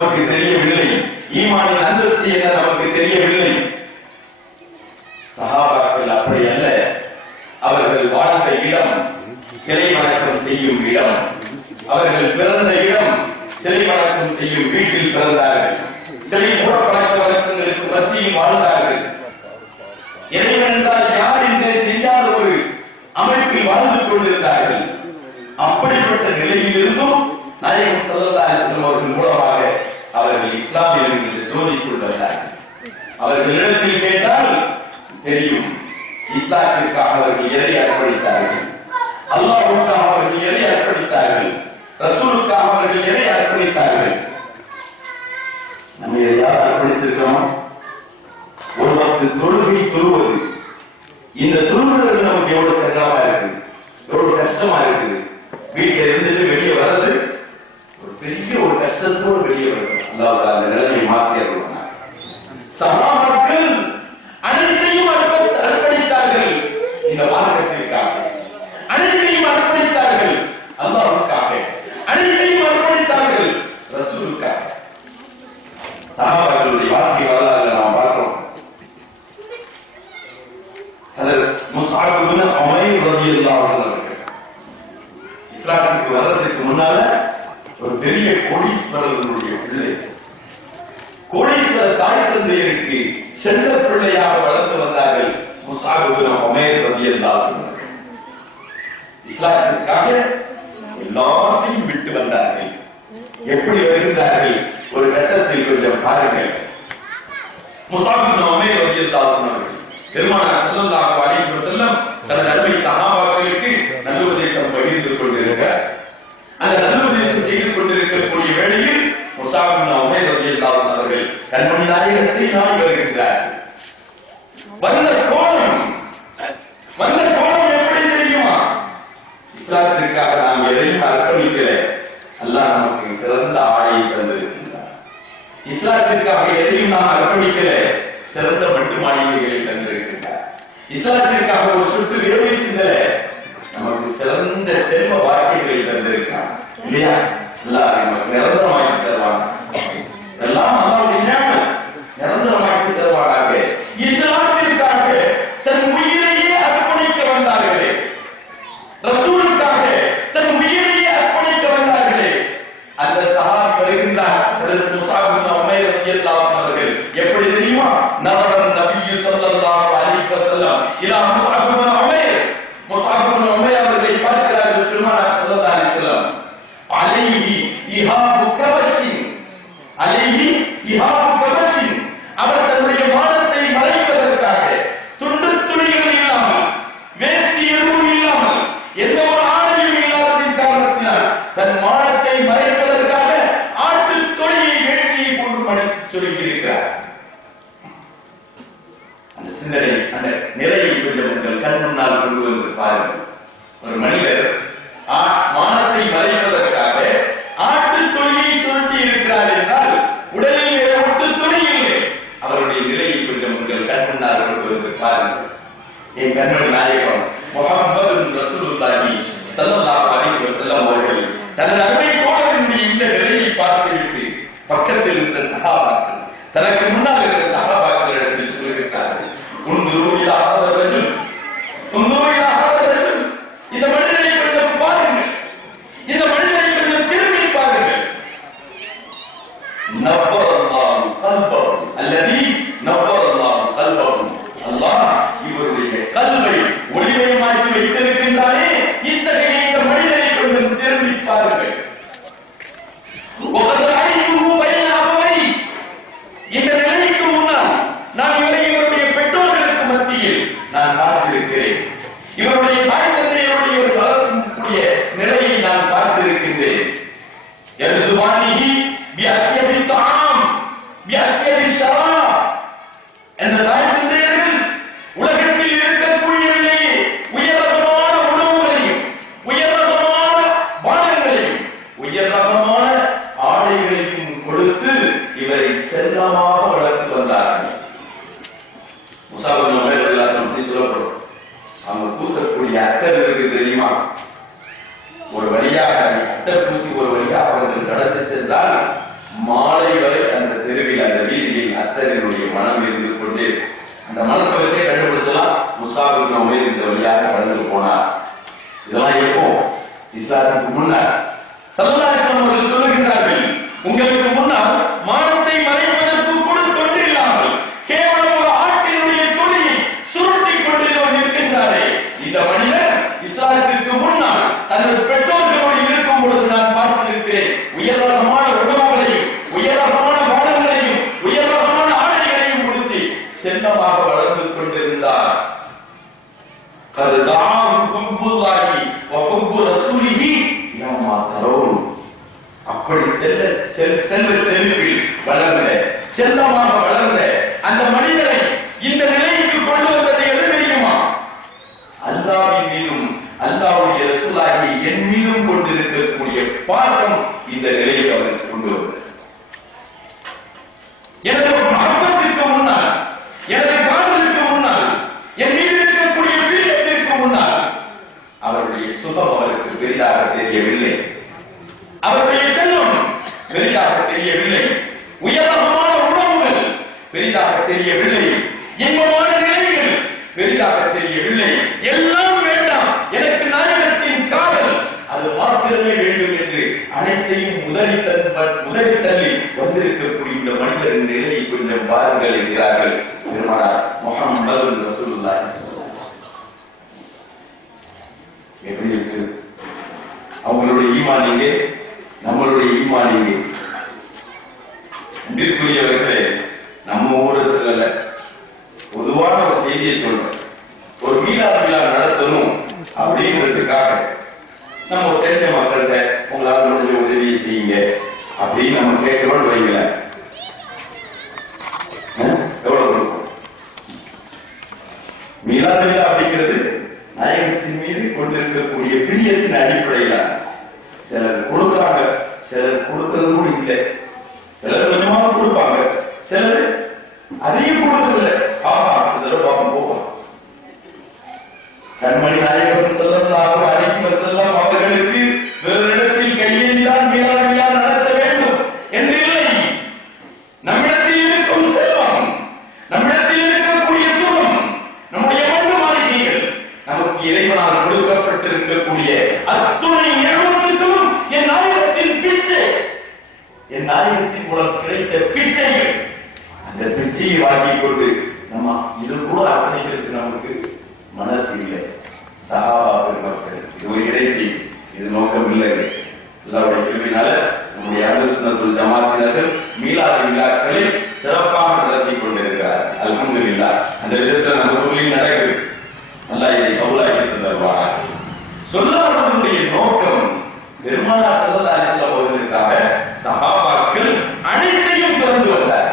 நமக்கு தெரியவில்லை. ஈமானின் அந்தஸ்து என்ன நமக்கு தெரியவில்லை. சஹாபாக்கள் அப்படி அல்ல. அவர்கள் வாழ்ந்த இடம் சிலை வணக்கம் செய்யும் இடம், அவர்கள் பிறந்த இடம் சிலை வணக்கம் செய்யும் வீட்டில் பிறந்தார்கள். சிலை மூடப்பழக்க வழக்கங்களுக்கு மத்தியில் வாழ்ந்தார்கள். இறைவன் என்றால் யார் என்று தெரியாத ஒரு அமைப்பில் வாழ்ந்து கொண்டிருந்தார்கள். அப்படிப்பட்ட நிலையிலிருந்தும் நாயகம் ஸல்லல்லாஹு அலைஹி வஸல்லம் அவர்கள் மூலமாக அவர்கள் இஸ்லாமில் என்கின்ற ஜோதிக்குள் வந்தார்கள். அவர்களிடத்தில் கேட்டால் தெரியும் இஸ்லாத்திற்காக அவர்கள் எதை அர்ப்பணித்தார்கள், அல்லாஹ்வுக்காக அவர்கள் எதை அர்ப்பணித்தார்கள், ரசூலுக்காக அவர்கள் எதை அர்ப்பணித்தார்கள். நம்ம எதையாவது அர்ப்பணித்திருக்கிறோம். ஒரு பத்து தொழுகை தொழுவது, இந்த தொழுகிறது நமக்கு எவ்வளவு சிரமமா இருக்கு, எவ்வளவு கஷ்டமா இருக்குது. வீட்டில இருந்துட்டு வெளியே வர்றது ஒரு பெரிய ஒரு கஷ்டத்தோடு வெளியே வருது. அல்லாஹ் அந்த நிலைமையை மாற்றி அருள்வார். சஹாபாக்கள் அனைத்தையும் அர்ப்பணித்தார்கள். இந்த மார்க்கத்திற்காக அனைத்தையும் அர்ப்பணித்தார்கள். அல்லாஹ்வுக்காக அனைத்தையும் அர்ப்பணித்தார்கள். ரசூலுக்காக. சஹாபாக்களுடைய வாழ்க்கை வரலாறு நாம் பார்க்கிறோம். ஹஜ்ரத் முஸ்அப் இப்னு உமைர் ரலியல்லாஹு அன்ஹு இஸ்லாமுக்கு வர்றதுக்கு முன்னால ஒரு பெரிய கோடீஸ்வரர்களுடைய பிள்ளை. கோடீஸ்வர தாய் தந்தையருக்கு செல்ல பிள்ளையாக வளர்ந்து வந்தார்கள். முஸ்அப் இப்னு உமைர் ரலியல்லாஹு அன்ஹு இஸ்லாமுக்காக எல்லாத்தையும் விட்டு வந்தார்கள். எப்படி வருகிறார்கள் ஒரு கட்டத்தில் கொஞ்சம் பாருங்கள். முஸ்அப் இப்னு உமைர் ரலியல்லாஹு அன்ஹு பெருமானார் ஸல்லல்லாஹு அலைஹி வஸல்லம் தனது அருமை சஹாபாக்களுக்கு நல்லுபதேசம் பகிர்ந்து கொண்டிருக்கிறார். அந்த நல்லுபதேசம் செய்து கொண்டிருக்கக்கூடிய வேளையில் முஸ்அப் இப்னு உமைர் ரலியல்லாஹு அன்ஹு அவர்கள் கண்மணி நாயகத்தை நாடி வருகிறார். வந்த கோணம் எப்படி தெரியுமா? இஸ்லாத்திற்காக நாம் எதையும் அர்ப்பணிக்கல, அல்லாஹ் நமக்கு சிறந்த ஆயை தந்திருக்கிறார். இஸ்லாத்திற்காக எதையும் நாம் அர்ப்பணிக்கல, சிறந்த மட்டு மாளிகைகளை தந்திருக்கிறார். இஸ்லாத்திற்காக ஒரு சொட்டு வேலை சிந்தல, நமக்கு சிறந்த செல்வ வாழ்க்கைகளை தந்திருக்கிறார். இல்லையா? அல்லாஹ் நமக்கு நிரந்தரமாக்கி தருவாங்க. எல்லாம் அல்லாஹ்வுடைய நியமத், நிரந்தரமாக்கி தருவாங்க. இஸ்லாத்திற்காக தன் உயிரையே அர்ப்பணிக்க வந்தார்களே, ரசூலுக்காக தன் உயிரையே அர்ப்பணிக்க வந்தார்களே, அந்த சஹாபி வருகின்றார். ஹஜ்ரத் முஸ்அப் இப்னு உமைர் ரலியல்லாஹு அன்ஹு அவர்கள் எப்படி தெரியுமா? நபரன் நபி ஸல்லல்லாஹு அலைஹி வஸல்லம் இலா முஸ்அப் இப்னு உமைர். முஸ்அப் இப்னு உமைர் அவர்களை பார்க்கிறார்கள் பெருமானார் ஸல்லல்லாஹு அலைஹி வஸல்லம். அலைஹி இஹாபு கபஷின், அலைஹி இஹாபு கபஷின். அவர் தன்னுடைய மானத்தை மறைப்பதற்காக துண்டு துணிகள் இல்லாமல், வேஷ்டி எதுவும் இல்லாமல், எந்த ஒரு ஆடையும் இல்லாததின் காரணத்தினால் தன் மானத்தை மறைப்பதற்காக ஆட்டு தொழிலை வேண்டியை போன்று மடித்து சொல்லியிருக்கிறார். அந்த சிந்தனை, அந்த நிலையை கொஞ்சம் உங்கள் கண் முன்னால் கொண்டு வந்து பாருங்கள். ஒரு மனிதர் மானத்தை மறைப்பதற்காக ஆட்டு தொழிலை சுருட்டி இருக்கிறார் என்றால் உடலில் வேறு ஒட்டு துணி இல்லை. அவருடைய நிலையை கொஞ்சம் உங்கள் கண் முன்னால் கொண்டு வந்து பாருங்கள். என் கண்மணி நாயகம் முஹம்மது ரசூலுல்லாஹி ஸல்லல்லாஹு அலைஹி வஸல்லம் அவர்கள் தனது அருமை தோழர்களுடைய இந்த நிலையை பார்த்துவிட்டு பக்கத்தில் இருந்த சஹாபாக்கள், தனக்கு முன்னால் இருந்த சஹாபாக்களிடத்தில் சொல்லியிருக்கிறார்கள், உன்துரு இலா ஹாதர் ரஜுல், உன்துரு இலா ஹாதர் ரஜுல். இந்த மனிதரை கொஞ்சம் பாருங்கள், இந்த மனிதரை கொஞ்சம் திரும்பி பாருங்கள். நவ்வரல்லாஹு கல்பஹு அல்லதி நவ்வரல்லாஹு கல்பஹு. அல்லாஹ் இவருடைய கல்வை ஒளிமயமாக்கி வைத்திருக்கின்றானே, இத்தகைய இந்த மனிதரை கொஞ்சம் திரும்பி பாருங்கள். இந்த நிலைக்கு முன்னால் நான் இவருடைய பெற்றோர்களுக்கு மத்தியில் நான் பார்த்திருக்கிறேன். இவருடைய தாய் தந்தையருடைய ஒரு வளர்க்கக்கூடிய நிலையை நான் பார்த்திருக்கின்றேன். என்ற தாய் தந்தையர்கள் உலகத்தில் இருக்கக்கூடிய நிலையை உயர் ரகமான உணவுகளையும், உயர் ரகமான பானங்களையும், உயர் ரகமான ஆடைகளையும் கொடுத்து இவரை செல்லமாக வளர்த்து வந்தார்கள். முஸ்அப் இப்னு உமைர் ரலியல்லாஹு அன்ஹு சொல்லப்படும். அவங்க பூசக்கூடிய அத்தர் இருக்கு தெரியுமா? ஒரு வழியாக அத்தர் பூசி ஒரு வழியாக அவர்கள் கடந்து சென்றால் மாலை வரை அந்த தெருவில் அந்த வீதியில் அத்தரினுடைய மனம் இருந்து கொண்டு அந்த மனத்தை வச்சே கண்டுபிடிச்சலாம் முஸ்அப் இப்னு உமைர் இந்த வழியாக கடந்து போனார். இதெல்லாம் எப்போ? இஸ்லாத்துக்கு முன்னால். ஸல்லல்லாஹு அலைஹி வஸல்லம் அவர்கள் சொல்லுகிறார்கள், உங்களுக்கு முன்னால் மானத்தை மறைப்பதற்கு கூட தொன்றில்லாமல் கேவலம் ஒரு ஆட்டினுடைய தொழிலை சுருட்டிக் கொண்டு நிற்கின்றாரே இந்த மனிதர் இஸ்லாத்திற்கு முன்னால் தனது பெற்றோர்களோடு இருக்கும் பொழுது நான் பார்த்திருக்கிறேன். உயர்ரகமான உணவுகளையும் உயர்ரகமான பானங்களையும் உயர்ரகமான ஆடைகளையும் உடுத்தி செல்லமாக வளர்ந்து கொண்டிருந்தார். அப்படி செல்வத்தில் வளர்ந்த செல்லமாக வளர்ந்த அந்த மனிதரை இந்த நிலைக்கு கொண்டு வந்தது எது தெரியுமா? அல்லாஹ்வின் மீதும் அல்லாஹ்வுடைய ரசூலுல்லாஹி என் மீதும் கொண்டிருக்கக்கூடிய பாசம் இந்த நிலைக்கு அவருக்கு கொண்டு வந்தது. எனது மகப்பத்திற்கு முன்னால், எனது காதலுக்கு முன்னால், என் மீது இருக்கக்கூடிய பிரியத்திற்கு முன்னால் அவருடைய சுகம் அவருக்கு பெரிதாக தெரியவில்லை. அவருடைய செல்வம் பெரிதாக தெரியவில்லை. உயர்ரகமான உணவுகள் பெரிதாக தெரியவில்லை. இன்பமான நிலைகள் பெரிதாக தெரியவில்லை. எல்லாம் வேண்டாம், எனக்கு நாயகத்தின் காதல் அது மாத்திரமே வேண்டும் என்று அனைத்தையும் முதலி தள்ளி வந்திருக்கக்கூடிய இந்த மனிதரின் நிலையை கொஞ்சம் பாருங்கள் என்கிறார்கள் பெருமானார் முஹம்மது ரசூலுல்லாஹி. எப்படி இருக்கு அவங்களுடைய ஈமான் இங்கே, நம்மளுடைய ஈமான் இங்கே. அன்பிற்குரியவர்களே, நம்ம ஊரு சொல்லல, பொதுவான ஒரு செய்தியை சொல்றேன். ஒரு மீலாது விழா நடத்தணும் அப்படின்றதுக்காக நம்ம தெரிஞ்ச மக்கள்கிட்ட உங்களால் முடிஞ்ச உதவி செய்யுங்க அப்படின்னு நம்ம கேட்கிறோம் வைங்கள, எவ்வளவு கொடுக்கும்? மீலாது விழா அப்படிங்கிறது நாயகத்தின் மீது கொண்டிருக்கக்கூடிய பிரியத்தின் அடிப்படையில சிலர் கொடுக்கிறாங்க, சிலர் கொடுக்கிறது கூட இல்லை. சிலர் கொஞ்சமாக கொடுப்பாங்க, சிலர் அதையும் கொடுக்கறதில்லை. பாப்போம் போவோம். கண்மணி நாயகம் ஸல்லல்லாஹு அலைஹி வஸல்லம் அவர்களுக்கு வேறு இடத்தில் கையேந்திதான் மீலாது விழா நடத்த வேண்டும் என்று இல்லை. நம்மிடத்தில் இருக்கும் செல்வம், நம்மிடத்தில் இருக்கக்கூடிய சுகம், நம்முடைய மண்டு மாளிகைகள், நமக்கு இறைவனால் கொடுக்கப்பட்டிருக்கக்கூடிய அத்துணை நிறுவனத்திற்கும் என் நாயகத்தின் பிச்சை, என் நாயகத்தின் மூலம் கிடைத்த பிச்சைகள், அந்த பிச்சையை வாங்கிக் கொண்டு நம்ம இது கூட அர்ப்பணிக்கிறதுக்கு நமக்கு மனசு இல்லை. சஹாபா பெருமக்கள் இது ஒரு இடைச்சி, இது நோக்கம் இல்லை. அல்லாஹ்வுடைய கிருபையினால நம்முடைய அஹ்லுஸ் சுன்னத்துல் ஜமாஅத்தினர்கள் மீலாது விழாக்களை சிறப்பாக நடத்தி கொண்டிருக்கிறார். அல்ஹம்துலில்லாஹ். அந்த விதத்தில் நம்ம ஊரில் நடக்குது. அல்லாஹ் இதை கபூலாக்கி தருவார். சொல்லப்படுவதனுடைய நோக்கம் பெருமானார் ஸல்லல்லாஹு அலைஹி வஸல்லம் அவர்களுக்காக சஹாபாக்கள் அனைத்தையும் திறந்து வந்தார்.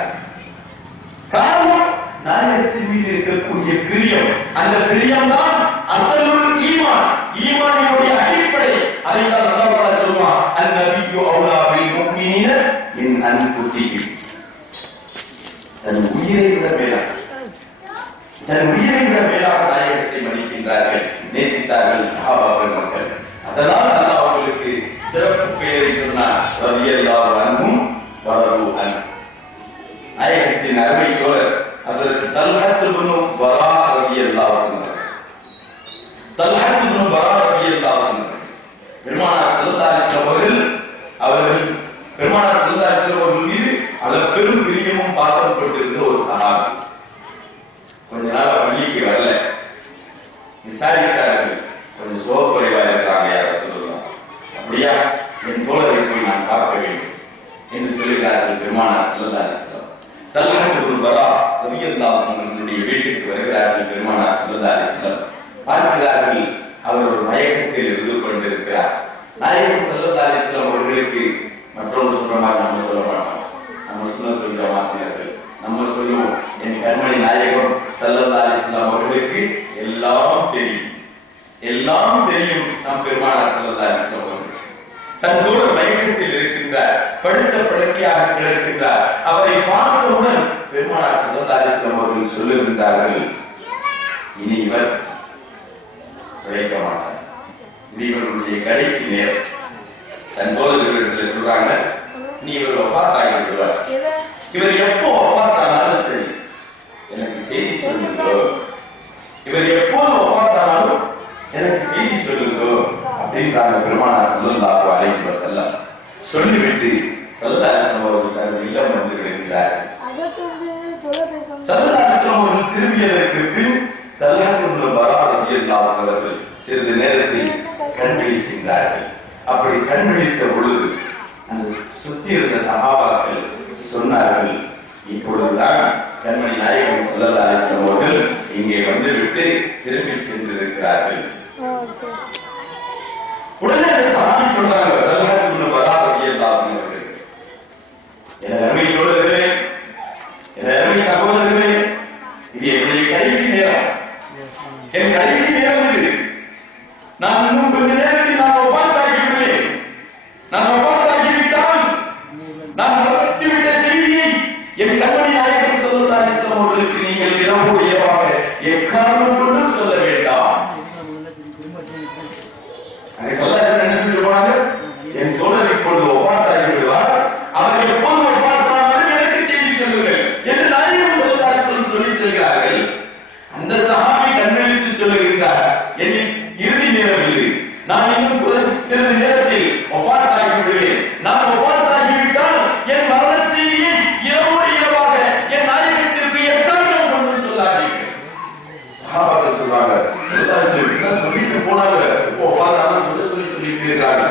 காரணம் நாயகத்தின் மீது இருக்கக்கூடிய பிரியம். அந்த பிரியம் தான் அஸலுல் ஈமான், ஈமானினுடைய அடிப்படை. அதைத்தான் அல்லாஹ் சொல்வான், அன்-நபிய்யு அவுலா பில் முஃமினீன மின் அன்ஃபுஸிஹிம். தன் உயிரை விட மேலாக, தன் உயிரை விட மேலாக நாயகத்தை மதிக்கின்றார்கள், நேசித்தார்கள் சஹாபாக்கள் மக்கள். அதனால் அல்லாஹ் அவர்களுக்கு சிறப்பு பெயரை சொன்னார், ரலியல்லாஹு அன்ஹும் வரது அன். நாயகத்தின் அருமை தோழர் அதற்கு தல்ஹத் இப்னு பரா ரலியல்லாஹு அன்ஹு, தல்ஹத் இப்னு பரா ரலியல்லாஹு அன்ஹு பெருமானார் ஸல்லல்லாஹு அலைஹி வஸல்லம் அவர்கள் பெருமானார் ஸல்லல்லாஹு அலைஹி வஸல்லம் அவர்கள் மீது அளப்பெரும் பிரியமும் பாசம் கொண்டிருந்த ஒரு சஹாபி. கொஞ்ச நாள் பள்ளிக்கு வரல, விசாரித்தார்கள், கொஞ்சம் சோகுறைவா இருக்கிறாங்க, யார சொல்லலாம். அப்படியா, என் தோழரை போய் நான் பார்க்க வேண்டும் என்று சொல்லுகிறார்கள் பெருமானார் ஸல்லல்லாஹு அலைஹி வஸல்லம். தல்ஹத் இப்னு பரா ரலியல்லாஹு அன்ஹுடைய வீட்டுக்கு வருகிறார்கள் பெருமானார் ஸல்லல்லாஹு அலைஹி வஸல்லம். பார்க்கிறார்கள், அவர் ஒரு மயக்கத்தில் இருந்து கொண்டிருக்கிறார். நாயகம் ஸல்லல்லாஹு அலைஹி வஸல்லம் அவர்களுக்கு மற்றொன்று சொல்ற மாதிரி நம்ம சொல்ல மாட்டோம். நம்ம சுன்னத்துல் ஜமாஅத்தினர்கள் நம்ம சொல்லுவோம், என் கண்மணி நாயகம் ஸல்லல்லாஹு அலைஹி வஸல்லம் அவர்களுக்கு எல்லாம் தெரியும், எல்லாம் தெரியும். நம் பெருமானார் ஸல்லல்லாஹு அலைஹி வஸல்லம் அவர்கள் தன்னோடு மயக்கத்தில் இருக்கின்றார், படுத்த படுக்கையாக கிடக்கின்றார். அவரை பார்த்தவுடன் பெருமானார் ஸல்லல்லாஹு அலைஹி வஸல்லம் அவர்கள் சொல்லுகின்றார்கள், இனி இவர் பிழைக்க மாட்டார், இது இவர்களுடைய கடைசி நேரம். தன் தோழர்கள் சொல்றாங்க, நீ இவர் வஃபாத் ஆகிவிடுவார். இவர் எப்போ வஃபாத் ஆனாலும் சரி எனக்கு செய்தி சொல்லுங்க. இவர் எப்போது வஃபாத் ஆனாலும் எனக்கு செய்தி சொல்லுங்க அப்படின்றாங்க பெருமானார் ஸல்லல்லாஹு அலைஹி வஸல்லம். சொல்லிவிட்டு ஸல்லல்லாஹு அலைஹி வஸல்லம் இல்லம் வந்து விடுகிறார். ஸல்லல்லாஹு அலைஹி வஸல்லம் திரும்பியதற்கு பின் தல்ஹா இப்னு பரா ரலியல்லாஹு அன்ஹு அவர்கள் சிறிது நேரத்தில் கண் விழிக்கின்றார்கள். அப்படி கண் விழித்த பொழுது அந்த சுத்தி இருந்த சஹாபாக்கள் சொன்னார்கள், இப்பொழுதுதான் கண்மணி நாயகம் ஸல்லல்லாஹு அலைஹி வஸல்லம் அவர்கள் இங்கே வந்துவிட்டு திரும்பி சென்றிருக்கிறார்கள். உடனே அந்த சஹாபி சொன்னாங்க, தல்ஹா இப்னு பரா ரலியல்லாஹு அன்ஹு அவர்கள், என் அருமை தோழர்களே, என் அருமை சகோதரர்களே, இது என்னுடைய கடைசி நேரம், என் கடைசி நேரம் இது. நான் இன்னும் கொஞ்ச நேரத்தில் நான் வஃபாத்தாகி விடுவேன். நான் வஃபாத்தாகி விட்டால் நான் மரணித்துவிட்ட செய்தியை என் கண்மணி நாயகம் ஸல்லல்லாஹு அலைஹி வஸல்லம் அவர்களுக்கு நீங்கள் இரவோடு இரவாக எக்காரணம் கொண்டும் சொல்ல வேண்டாம். அங்கே ஸல்லல்லாஹு அலைஹி வஸல்லம் போனாங்க, என் தோழர் இப்பொழுது வஃபாத்தாகி விடுவார், அவர் எப்போது வஃபாத்தானாலும் எனக்கு செய்தி சொல்லுங்கள் என்று நாயகம் ஸல்லல்லாஹு அலைஹி வஸல்லம் சொல்லி செல்கிறார்கள். அந்த சஹாபி கண்விழித்து சொல்லுகிறார், என் இறுதி நேரம் இது, நான் இன்னும் சிறிது நேரத்தில் வஃபாத்தாகி விடுவேன். நான் வஃபாத்தாகி விட்டால் என் மரண செய்தியை இரவோடு இரவாக என் நாயகத்திற்கு எக்காரணம் கொண்டு சொல்லாதீர்கள். சஹாபாக்கள் சொல்றாங்க, சொல்லிட்டு போனாங்க, வஃபாத்தான சொல்லிட்டு இருக்காங்க.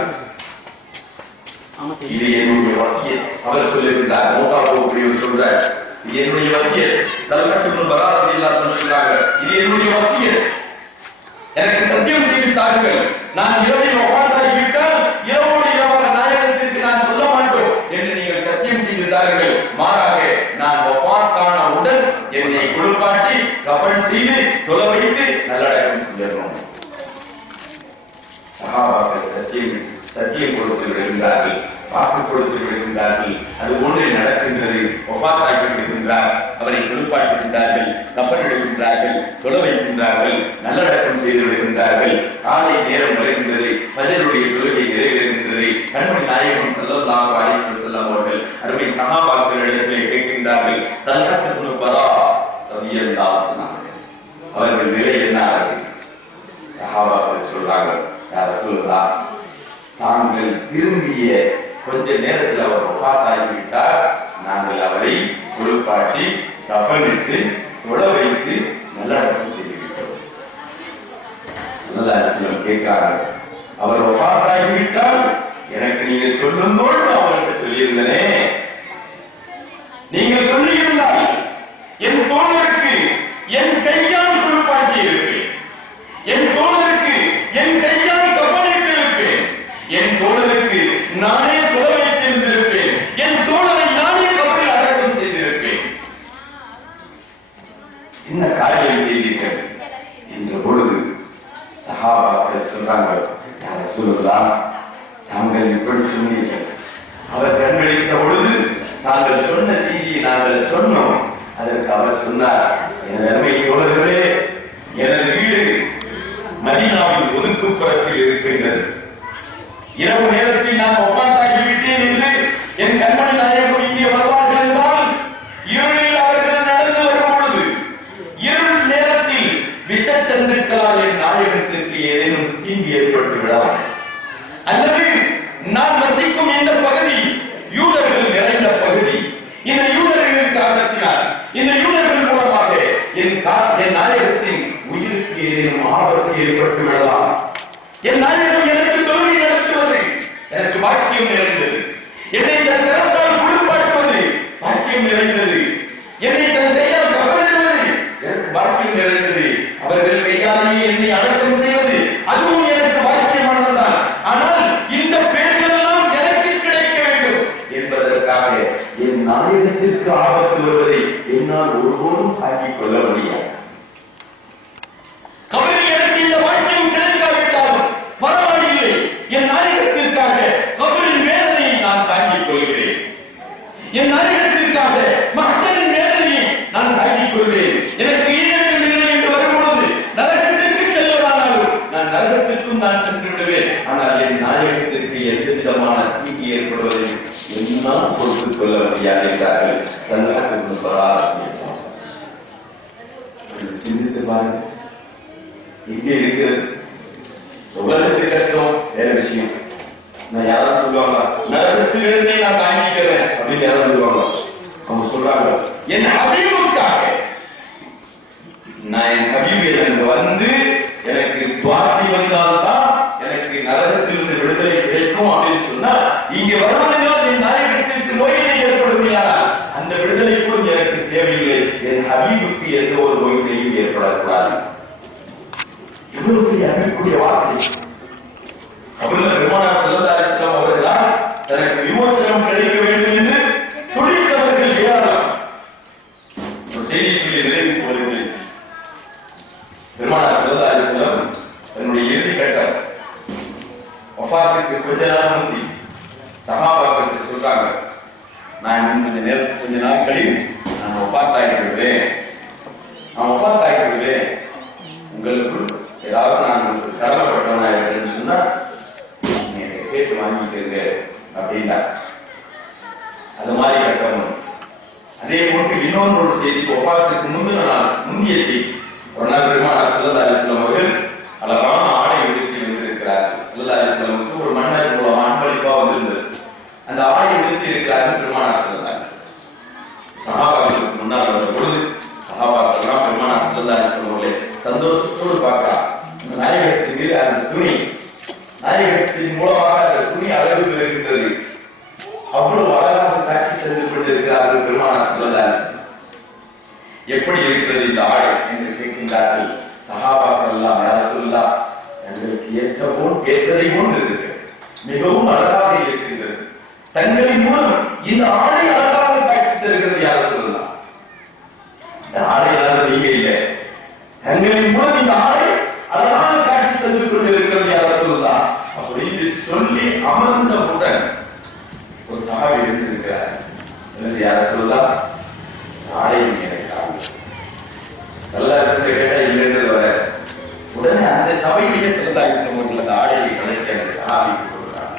இது என்னுடைய வசியத். அவர் சொல்லுகிறார், மௌத்தாவு சொல்றார், இது என்னுடைய வசியத். தல்ஹா இப்னு பரா ரலியல்லாஹு அன்ஹு சொல்றாங்க, இது என்னுடைய வசியத். எனக்கு சத்தியம் செய்து தாருங்கள், நான் இரவில் வஃபாத்தாகி விட்டால் இரவோடு இரவாக நாயகத்திற்கு நான் சொல்ல மாட்டோம் என்று நீங்கள் சத்தியம் செய்து தாருங்கள். மாறாக நான் வஃபாத்தான உடன் என்னை குளிப்பாட்டி கஃன் செய்து தொலை வைத்து நல்லடக்கம் செஞ்சிடணும். சஹாபாக்கள் சத்தியம் கொடுத்து விடுகின்றார்கள், வாக்கு கொடுத்து விடுகின்றார்கள். அது ஒன்றில் நடக்கின்றது. வஃபாத்தாகி விடுகின்றார், அவரை குளிப்பாட்டுகின்றார்கள், கஃன் இடுகின்றார்கள், தொலை வைக்கின்றார்கள், நல்லடக்கம் செய்து விடுகின்றார்கள். காலை நேரம் வருகின்றது, ஃபஜ்ருடைய தொழுகை நிறைவேறுகின்றது. கண்மணி நாயகம் ஸல்லல்லாஹு அலைஹி வஸல்லம் அவர்கள் அருமை சஹாபாக்களிடத்திலே கேட்கின்றார்கள், தல்ஹா இப்னு பரா ரலியல்லாஹு அன்ஹு அவர்கள் நிலை என்ன ஆகிறது? சஹாபாக்கள் சொல்றாங்க, யா ரசூலல்லாஹ், தாங்கள் திரும்பிய கொஞ்ச நேரத்தில் அவர் வஃபாத்தாகிவிட்டார், நாங்கள் அவரை குளிப்பாட்டி கஃனிட்டு தொலை வைத்து நல்லடக்கம் செய்துவிட்டோம். ஸல்லல்லாஹு அலைஹி வஸல்லம் கேட்கிறார்கள், அவர் வஃபாத்தாகிவிட்டால் எனக்கு நீங்க சொல்லும்போது அவர்கிட்ட சொல்லியிருந்தனே, நீங்கள் சொல்லியிருந்தால் என் தோழருக்கு என் கையால் குளிப்பாட்டி இருப்பேன், என் தோழருக்கு என் கையால் கஃனிட்டு இருப்பேன், என் தோழருக்கு நானே தொலை வைத்திருந்திருப்பேன், என் தோழரை நானே கபரில் அடக்கம் செய்திருப்பேன். என்ன காரியம் செய்தீர்கள் என்ற பொழுது சஹாபாக்கள் சொல்றாங்க, யா ரசூலல்லாஹ், தாங்கள் இப்படி சொன்னீர்கள். அவர் கண்விழித்த பொழுது தாங்கள் சொன்ன செய்தியை நாங்கள் சொன்னோம். அதற்கு அவர் சொன்னார், என் அருமை தோழர்களே, எனது வீடு மதீனாவில் ஒதுக்குப்புறத்தில் இருக்கின்றது. இரவு நேரத்தில் நான் வஃபாத்தாகி விட்டேன் என்று என் கண்மணி நாயகம் இங்கே வருவார்கள் என்றால் இருளில் அவர்கள் நடந்து வரும் பொழுது இருள் நேரத்தில் விஷச்சந்துக்களால் என் நாயகத்திற்கு ஏதேனும் தீங்கு ஏற்பட்டு விடலாம், அல்லது நான் வசிக்கும் இந்த பகுதி யூதர்கள் நிறைந்த பகுதி, இந்த யூதர்களின் காரணத்தினால் இந்த யூதர்கள் மூலமாக என் நாயகத்தின் உயிருக்கு ஏதேனும் ஆபத்து ஏற்பட்டு விடலாம். என் நாயகம் எனக்கு தொழுகை நடத்துவது எனக்கு பாக்கியம் நிறைந்தது, என்னை தன் திறத்தால் குளிப்பாட்டுவது பாக்கியம் நிறைந்தது, என்னை தன் கையால் கவனிடுவது எனக்கு பாக்கியம் நிறைந்தது, அவர்கள் கையாலேயே என்னை அடக்கம் செய்வது அதுவும் எனக்கு பாக்கியமானதுதான். ஆனால் இந்த பேர்கள் எல்லாம் எனக்கு கிடைக்க வேண்டும் என்பதற்காக என் நாயகத்திற்கு ஆபத்து வருவதை என்னால் ஒருபோதும் தாக்கிக் கொள்ள முடியாது. கபரில் எனக்கு இந்த வாக்கியம் கிடைக்காவிட்டாலும் பரவாயில்லை, என் நாயகத்திற்காக கபரின் வேதனையை நான் தாங்கிக் கொள்கிறேன், என் நாயகத்திற்காக மஹ்ஷரின் வேதனையை நான் தாங்கிக் கொள்வேன். எனக்கு ஈழத்தில் இல்லை என்று வரும்பொழுது நரகத்திற்கு செல்வதானாலும் நான் நரகத்திற்கும் நான் சென்று விடுவேன். ஆனால் என் நாயகத்திற்கு எந்த விதமான தீங்கு ஏற்படுவதை சொன்னால் பொறுத்துக் கொள்ள முடியாது என்றார்கள். சிந்தித்து பாருங்க, இங்கே இருக்கிறது உலகத்து கஷ்டம் வேற விஷயம். நான் யாரும் சொல்லுவாங்க, நரகத்திலிருந்தே நான் தாங்கிக்கிறேன் அப்படின்னு யாரும் சொல்லுவாங்க. அவங்க சொல்றாங்க, என் ஹபீபுக்காக நான் என் ஹபீபு எனக்கு வந்து எனக்கு துவாசி வந்தால்தான் எனக்கு நரகத்திலிருந்து விடுதலை கிடைக்கும் அப்படின்னு சொன்னா, இங்க வருவதனால் என் நாயகத்திற்கு நோயினை ஏற்படுமையா அந்த விடுதலை கூட எனக்கு தேவையில்லை. என் ஹபீபுக்கு எந்த ஒரு நோயினையும் ஏற்படக்கூடாது. இவ்வளவு பெரிய அன்புக்குரிய வார்த்தை. அவர்கள் பெருமானார் ஸல்லல்லாஹு அலைஹி வஸல்லம் அவர்களால் தனக்கு விமோசனம் கிடைக்க வேண்டும் என்று துடித்தவர்கள் ஏராளம். ஒரு செய்தி சொல்லி நிறைவேற்றி வருகிறேன். பெருமானார் ஸல்லல்லாஹு அலைஹி வஸல்லம் தன்னுடைய இறுதி கட்டம் வஃபாத்துக்கு கொஞ்ச நாள் முந்தி சஹாபாக்களுக்கு சொல்றாங்க, நான் கொஞ்ச நாட்களில் நான் வஃபாத் ஆகிவிடுவேன், உங்களுக்குள் ஏதாவது நான் கடமைப்பட்டவனா இருக்கிறேன்னு சொன்னா நீங்க கேட்டு வாங்கிக்கிறீங்க அப்படின்னா அது மாதிரி கட்டணும். அதே போன்று இன்னொரு செய்தி, வஃபாத்துக்கு முந்திய செய்தி. ஒரு நாள் பெருமானார் ஸல்லல்லாஹு அலைஹி வஸல்லம் அவர்கள் அழகான ஆடை உடுத்தி வந்திருக்கிறார்கள். ஸல்லல்லாஹு அலைஹி வஸல்லம் ஒரு மன்னர் மூலம் அன்பளிப்பா வந்திருந்தது. அந்த ஆடை உடுத்தி இருக்கிறார்கள் பெருமானார் ஸல்லல்லாஹு அலைஹி வஸல்லம். சஹாபாக்களுக்கு முன்னால் வந்த பொழுது சஹாபாக்கள்லாம் பெருமானார் ஸல்லல்லாஹு அலைஹி வஸல்லம் அவர்களை சந்தோஷத்தோடு பார்க்கிறார். அந்த நாயகத்தின் மீது அந்த துணி, நாயகத்தின் மூலமாக அந்த துணி அழகு இருக்கின்றது. அவ்வளவு அழகாக காட்சி தந்து கொண்டிருக்கிறார்கள் பெருமானார் ஸல்லல்லாஹு அலைஹி வஸல்லம். எப்படி இருக்கிறது இந்த ஆடை என்று கேட்கின்றார்கள். சஹாபாக்கள் எல்லாம் யா ரசூலல்லாஹ், எங்களுக்கு ஏற்றதை போன்று இருக்கிறது, மிகவும் அழகாக இருக்கின்றது, தங்களின் மூலம் இந்த ஆடை அழகாக காட்சி தருகிறது யா ரசூலல்லாஹ். இந்த ஆடையாளர் நீங்க இல்லை, தங்களின் மூலம் இந்த ஆடை அழகாக காட்சி தந்து கொண்டிருக்கிறது யா ரசூலல்லாஹ் அப்படின்னு சொல்லி அமர்ந்தவுடன் ஒரு சஹாபி எடுத்திருக்கிறார். யா ரசூலல்லாஹ், ஆடை நல்லா இருந்த கேட்டா இல்லைன்றது வர உடனே அந்த சபையிலேயே ஸல்லல்லாஹு அந்த ஆடையை கலைக்க அந்த சஹாபிக்கு கொடுக்கிறார்.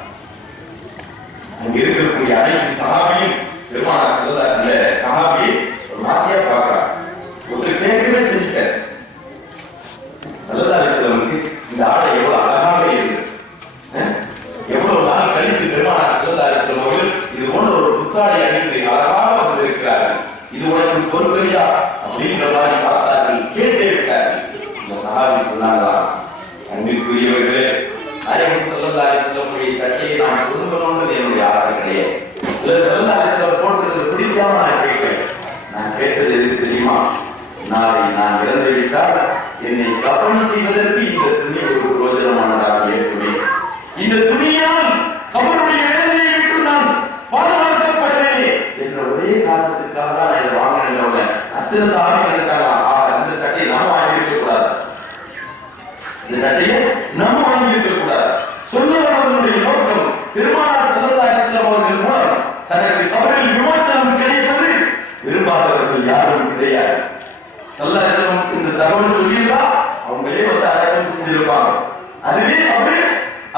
அங்க இருக்கக்கூடிய அனைத்து சஹாபியும் பெருமானார் ஸல்லல்லாஹு அந்த சஹாபியை ஒரு மாதிரியா பார்க்கிறார். ஒருத்தர் கேட்கவே செஞ்சுட்டார். ஸல்லல்லாஹு அலைஹி வஸல்லம் இந்த ஆடை எவ்வளவு அழகாக இருக்கு, எவ்வளவு நாள் கழித்து பெருமானார் ஸல்லல்லாஹு அலைஹி வஸல்லம் அவர்கள் இது போன்ற ஒரு புத்தாடை அணிந்து அழகாக வந்திருக்கிறார்கள், இது உனக்கு பொறுப்பையா அப்படின்ற மாதிரி பார்த்தார்கள், கேட்டே விட்டார்கள். இந்த சஹாபி சொன்னாங்களா, அன்பிற்குரியவர்களே, நாயகம் ஸல்லல்லாஹு அலைஹி வஸல்லம் சட்டையை நான் கொடுக்கணும்ன்றது என்னுடைய ஆசை கிடையாது. ஸல்லல்லாஹு அலைஹி வஸல்லம் போட்டது பிடிக்காம நான் கேட்கிறேன். நான் கேட்டது எது தெரியுமா, நாளை நான் இறந்து விட்டால் என்னை கபன் செய்வதற்கு இந்த துணி ஒரு பிரயோஜனமானதாக ஏற்படுமே, இந்த துணியால் கபருடைய வேலையை விட்டு நான் பாதுகாக்கப்படுவேனே என்ற ஒரே காரணத்துக்காக தான் நான் இதை வாங்கினோட அத்தனை சாமி நினைச்சாங்க, இந்த சட்டையை நாம வாங்கியிருக்க கூடாது, இந்த சட்டையை நாம வாங்கியிருக்க கூடாது. சொல்ல வருவதனுடைய நோக்கம் பெருமானார் ஸல்லல்லாஹு அலைஹி வஸல்லம் அவர்கள் மூலம் தனக்கு கபரில் விமோசனம் கிடைப்பது விரும்பாதவர்கள் யாரும் கிடையாது. ஸல்லல்லாஹு அலைஹி வஸல்லம் இந்த தகவல் சொல்லியிருந்தா அவங்களே வந்து அடக்கம் செஞ்சிருப்பாங்க. அதுவே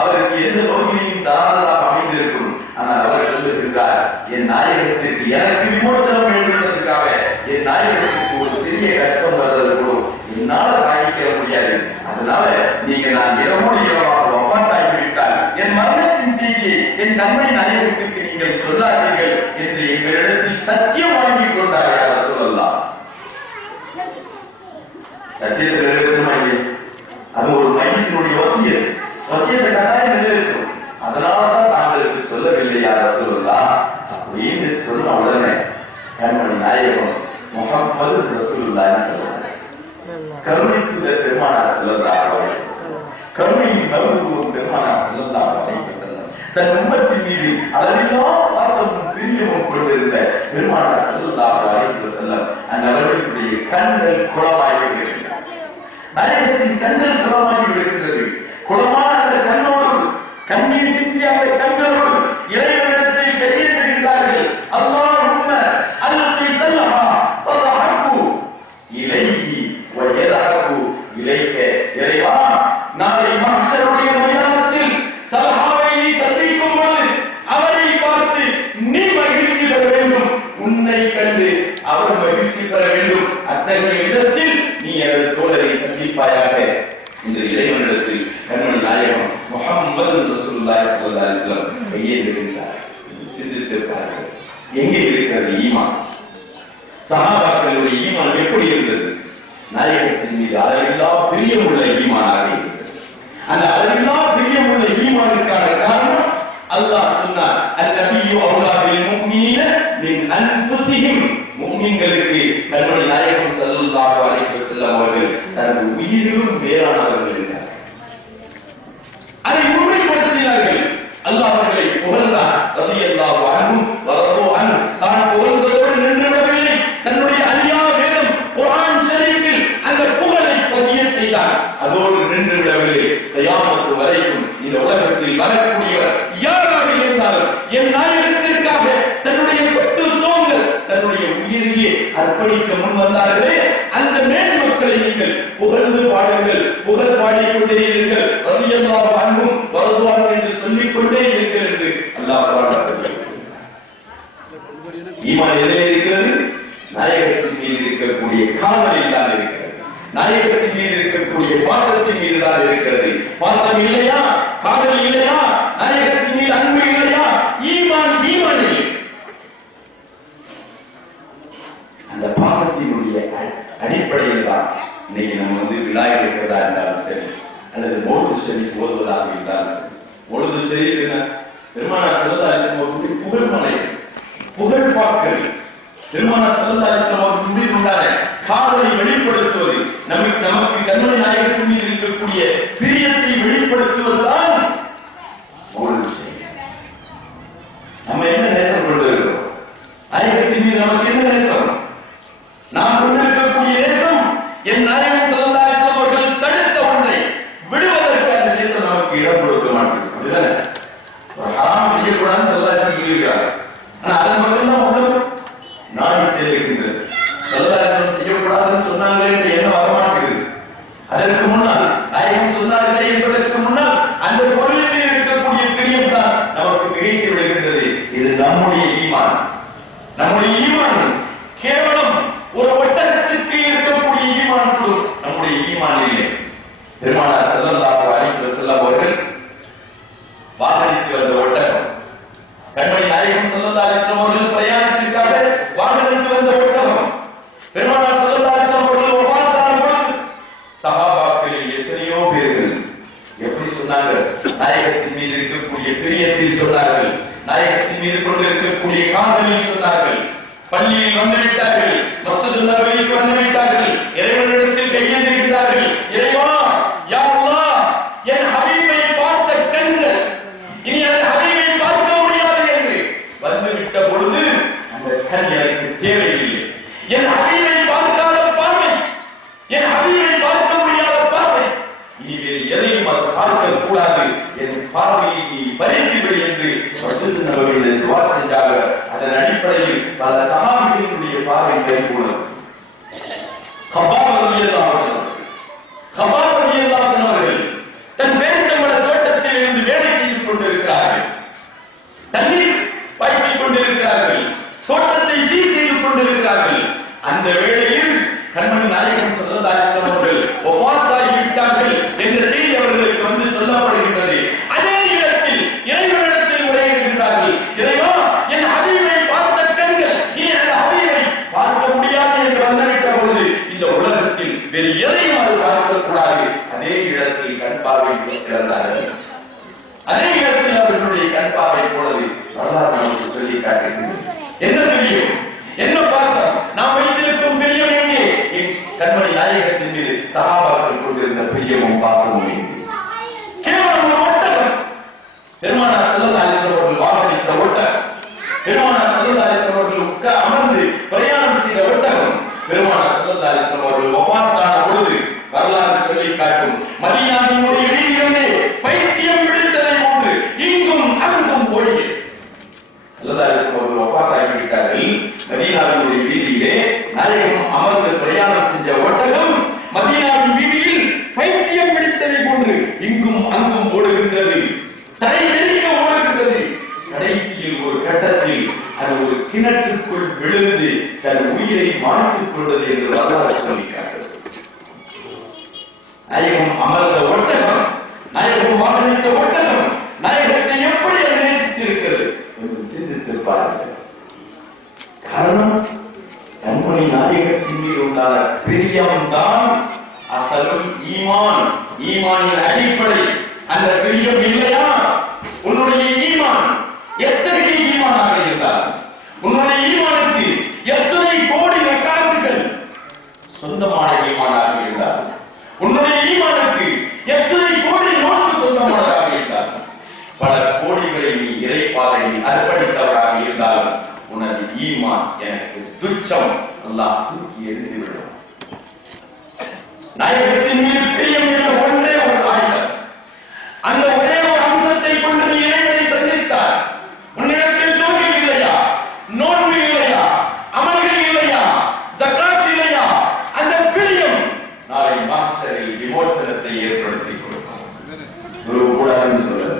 அவருக்கு எந்த நோக்கினையும் தாராளமாக அமைந்திருக்கும். ஆனால் அவர் சொல்லியிருக்கிறார், என் நாயகத்திற்கு எனக்கு விமோசனம் வேண்டும்ன்றதுக்காக என் நாயகத்திற்கு ஒரு சிறிய கஷ்டம் வர்றதுக்கும் என்னால தாங்கிக்க முடியாது. அதனால நீங்க நான் இரவோடு இரவாக வஃபாத்தாகிவிட்டால் என் மரணத்தின் செய்தியை என் கண்மணி நாயகத்திற்கு நீங்கள் சொல்லாதீர்கள் என்று எங்களிடத்தில் சத்தியம் வாங்கிக் கொண்டார் யா ரசூலல்லாஹ். சத்தியத்தை நிறைவேற்றணுமா? அது ஒரு மையத்தினுடைய வசியத்தை கட்டாயம் நிறைவேற்றும். அதனாலதான் தாங்களுக்கு சொல்லவில்லை யா ரசூலுல்லாஹ் அப்படின்னு சொன்ன உடனே கண்மணி நாயகம் முஹம்மது ரசூலுல்லாஹி ஸல்லல்லாஹு அலைஹி வஸல்லம் கருணைக்குரிய பெருமானார் ஸல்லல்லாஹு அலைஹி வஸல்லம், கருணையின் மறுபுறம் பெருமானார் ஸல்லல்லாஹு அலைஹி வஸல்லம் தன் உம்மத்தின் மீது அளவில்லா பாசமும் பிரியமும் கொண்டிருந்த பெருமானார் ஸல்லல்லாஹு அலைஹி வஸல்லம் அந்த அவர்களுடைய கண்கள் குளமாகி விடுகின்றன. நாயகத்தின் கண்கள் குளமாகி விடுகின்றது. குளமான அந்த கண்ணோடு, கண்ணீர் சிந்திய அந்த கண்களோடு இறைவனிடத்தை கையேற்றுகின்றார்கள். அல்லாஹும்ம அல்கி தல்ஹா ததஹகு இலைஹி வ யதஹகு இலைக. இறைவா, நாளை மஹ்ஷருடைய மைதானத்தில் தல்ஹாவை நீ சந்திக்கும் போது அவரை பார்த்து நீ கண்டு அவர் மகிழ்ச்சி பெற வேண்டும். அத்தகைய விதத்தில் நீ எனது தோழரை சந்திப்பாயாக என்று இறைவனிடத்தில் கண்மணி நாயகம் முஹம்மது ரசூலுல்லாஹி ஸல்லல்லாஹு அலைஹி வஸல்லம் கையேந்திருக்கிறார். சிந்தித்திருக்கிறார்கள், எங்கே இருக்கிறது ஈமான்? சஹாபாக்களுடைய ஈமான் எப்படி இருந்தது? நாயகத்தின் மீது அளவில்லா பிரியமுள்ள ஈமானாக இருந்தது. அந்த அளவில்லா பிரியமுள்ள ஈமானுக்கான காரணம் அல்லாஹ் சொன்னார், அன்-நபிய்யு அவுலா பில் முஃமினீன மின் அன்ஃபுஸிஹிம். முஃமின்களுக்கு கண்மணி நாயகம் ஸல்லல்லாஹு அலைஹி வஸல்லம் அவர்கள் தனது உயிரிலும் மேலானவர்கள் என்றார். அதை உண்மைப்படுத்தினார்கள். அல்லாஹ் அவர்களை புகழ்ந்தார். ரலியல்லாஹு அன்ஹு வரது அன். தான் புகழ்ந்ததோடு நின்றுவிடவில்லை. தன்னுடைய அலியா வேதம் குர்ஆன் ஷரீஃபில் அந்த புகழை பதிய செய்தார். அதோடு நின்றுவிடவில்லை. கியாமத் வரைக்கும் இந்த உலகத்தில் வரக்கூடியவர் யாராக இருந்தாலும் என் நாயகத்திற்காக தன்னுடைய சொத்து சோங்கள் தன்னுடைய உயிரையே அர்ப்பணிக்க முன் வந்தார்களே, அந்த மேன்மக்களை நீங்கள் புகழ்ந்து பாடுங்கள், புகழ் பாடிக்கொண்டே இருங்கள். ரலியல்லாஹு அன்ஹு வரது அன் என்று சொல்லிக் கொண்டே இருங்கள் என்று அல்லாஹ் பாடுகிறார். ஈமான் எதிலே இருக்கிறது? நாயகத்தின் மீது இருக்கக்கூடிய காதலில் தான் இருக்கிறது. நாயகத்தின் மீது இருக்கக்கூடிய பாசத்தின் மீது தான் இருக்கிறது. பாசம் இல்லையா, காதல் இல்லையா, நாயகத்தின் மீது அன்பு இல்லையா, ஈமான் ஈமான் இல்லை. அந்த பாசத்தினுடைய அடிப்படையில் தான் இன்னைக்கு நம்ம விழா எடுக்கிறதா இருந்தாலும் சரி, அல்லது மௌலிது ஷரீஃப் ஓதுவதாக இருந்தாலும் சரி. மௌலிது ஷரீஃப் என்ன? பெருமானார் ஸல்லல்லாஹு அலைஹி வஸல்லம் அவர்களுடைய புகழ்மலை, புகழ்பாக்கள். பெருமானார் ஸல்லல்லாஹு அலைஹி வஸல்லம் அவர்கள் மீது உண்டான காதலை வெளிப்படுத்துவது, நமக்கு கண்மணி நாயகத்தின் மீது இருக்கக்கூடிய பிரியத்தை வெளிப்படுத்துவதுதான் மௌலிது ஷரீஃப். நம்ம என்ன நேசம் கொண்டு இருக்கிறோம்? நாயகத்தின் மீது நமக்கு என்ன நேசம்? நாம் கொண்டிருக்கக்கூடிய நேசம் என் நாயகம் ஸல்லல்லாஹு அலைஹி வஸல்லம் அவர்கள் தடுத்த ஒன்றை விடுவதற்கு அந்த நேசம் நமக்கு இடம் கொடுக்க மாட்டேங்குது. அப்படிதானே? ஒரு ஹராம் செய்யக்கூடாதுன்னு ஸல்லல்லாஹு அலைஹி வஸல்லம் சொல்லியிருக்கிறார். ஆனா அதன் பக்கம் தான் உள்ளம் நாடி செய்திருக்கின்றது. ஸல்லல்லாஹு அலைஹி வஸல்லம் செய்யக்கூடாதுன்னு சொன்னாங்களே என்ற எண்ணம் வரமாட்டேங்குது. அதற்கு முன்னால் நாயகம் சொன்னார்களே என்பதற்கு முன்னால் அந்த பொருளில் இருக்கக்கூடிய பிரியம் தான் நமக்கு மிகைத்து விடுகின்றது. இது நம்முடைய ஈமான். நம்முடைய ஈமான் கேவலம் ஒரு ஒட்டகத்திற்கு இருக்கக்கூடிய ஈமான் கூட நம்முடைய ஈமான் இல்லை. பெருமானார் ஸல்லல்லாஹு அலைஹி வஸல்லம் அவர்கள் வாகனித்து வந்த ஒட்டகம், கண்மணி நாயகம் ஸல்லல்லாஹு அலைஹி வஸல்லம் அவர்கள் பிரயாணத்திற்காக வாகனித்து வந்த ஒட்டகம். பெருமானார் ஸல்லல்லாஹு அலைஹி வஸல்லம் அவர்கள் வஃபாத்தான பொழுது சஹாபாக்களில் எத்தனையோ பேர்கள் எப்படி சொன்னாங்க? நாயகத்தின் மீது இருக்கக்கூடிய பிரியத்தில் சொன்னார்கள், நாயகத்தின் மீது கொண்டிருக்கக்கூடிய காதலில் சொன்னார்கள். பள்ளியில் வந்து விட்டார்கள், மஸ்ஜித் நபவிக்கு வந்து விட்டார்கள், இறைவனிடத்தில் கையேந்துகிறார்கள். இறைவா, யா அல்லாஹ், என் ஹபீபை பார்த்த கண்கள் இனி அந்த ஹபீபை பார்க்க முடியாது என்று வந்துவிட்ட பொழுது அந்த கண் எனக்கு தேவையில்லை. என் ஹபீபை பார்க்காத பார்வை, என் ஹபீபை பார்க்க முடியாத பார்வை, இனி வேறு எதையும் அது பார்க்க கூடாது. என் பார்வையை நீ பறித்து விடு என்று மஸ்ஜித் நபவியில் துஆ செஞ்சாங்க. அதன் அடிப்படையில் பல சஹாபிகளுடைய பார்வை கைகூடும். கபாப் ரலியல்லாஹு அன்ஹு அவர்கள் தன் பேரித்தம்பழ தோட்டத்தில் இருந்து வேலை செய்து கொண்டிருக்கிறார்கள், தண்ணீர் பாய்ச்சிக் கொண்டிருக்கிறார்கள், தோட்டத்தை சீர் செய்து கொண்டிருக்கிறார்கள். அந்த வேளையில் கண்மணி நாயகம் ஸல்லல்லாஹு அலைஹி வஸல்லம் அவர்கள் வஃபாத்தாகி விட்டார்கள் என்ற செய்தி அவர்களுக்கு வந்து சொல்லப்படுகின்றது. அதே இடத்தில் இறைவனிடத்தில் முறையிடுகிறார்கள், இறைவா, என் ஹபீபை பார்த்த கண்கள் இனி அந்த ஹபீபை பார்க்க முடியாது என்று வந்துவிட்ட பொழுது இந்த உலகத்தில் வேறு எதையும் அது பார்க்க கூடாது. அதே இடத்தில் கண் பார்வை இழந்தார்கள். அதே இடத்தில் அவர்களுடைய கண் பார்வை போனது வரலாறு நமக்கு சொல்லி காட்டுகிறது. என்ன பிரியம், என்ன பாசம், நாம் வைத்திருக்கும் பிரியம் எங்கே? கண்மணி நாயகத்தின் மீது சஹாபாக்கள் கொண்டிருந்த பிரியமும் பாசமும் எங்கே? கேவலம் ஒரு ஒட்டகம். பெருமானார் ஸல்லல்லாஹு அலைஹி வஸல்லம் அவர்கள் வாகனித்த ஒட்டகம், பெருமானார் ஸல்லல்லாஹு அலைஹி வஸல்லம் அவர்கள் அமர்ந்து பிரயாணம் செய்த ஒட்டகம். பெருமானார் ஸல்லல்லாஹு அலைஹி வஸல்லம் அவர்கள் வஃபாத்தான பொழுது வரலாறு சொல்லி காட்டும், மதீனாவினுடைய வீதிகளிலே பைத்தியம் பிடித்ததை போன்று இங்கும் அங்கும் ஓடியது. ஸல்லல்லாஹு அலைஹி வஸல்லம் அவர்கள் வஃபாத்தாகிவிட்டார்கள். மதீனாவினுடைய வீதியிலே நாயகம் அமர்ந்து பிரயாணம் செஞ்ச ஒட்டகம் மதீனாவின் வீதியில் பைத்தியம் பிடித்ததை போன்று இங்கும் அங்கும் ஓடுகின்றது, தலை தெறிக்க ஓடுகின்றது. கடைசியில் ஒரு கட்டத்தில் அது ஒரு கிணற்றுக்குள் விழுந்து தன் உயிரை மாற்றிக் கொண்டது என்று வரலாறு சொல்லிக்காட்டுகிறது. நாயகம் அமர்ந்த ஒட்டகம், நாயகம் வாகனித்த ஒட்டகம் நாயகத்தை எப்படி அது நேசித்திருக்கிறது என்று சிந்தித்து பாருங்கள். காரணம், தன்னுடைய நாயகத்தின் மீது உண்டான பிரியம்தான் அசலும் ஈமான், ஈமானின் அடிப்படை. அந்த பிரியம் இல்லையா, உன்னுடைய ஈமான் எத்தகைய ஈமானாக இருந்தால், உன்னுடைய ஈமானுக்கு எத்தனை கோடி ரக்காத்துகள் சொந்தமான ஈமானாக இருந்தால், உன்னுடைய ஈமானுக்கு எத்தனை கோடி நோன்பு சொந்தமானதாக இருந்தால், பல கோடிகளை நீ இறைப்பாதையில் அர்ப்பணித்தவராக இருந்தாலும் உனது ஈமான் எனக்கு துச்சம், அல்லாஹ் தூக்கி எறிந்துவிடும். நாயகத்தின் மீது பிரியம் என்ற ஒன்றே ஒரு ஆயுதம். அந்த ஒரே ஒரு அம்சத்தை கொண்டு நீ இறைவனை சந்தித்தார். உன்னிடத்தில் தொழுகை இல்லையா, நோன்பு இல்லையா, அமல்கள் இல்லையா, ஜகாத் இல்லையா, அந்த பிரியம் நாளை மாஸ்டரில் விமோசனத்தை ஏற்படுத்திக் கொடுக்கும். தொழுவ கூடாதுன்னு சொல்லல,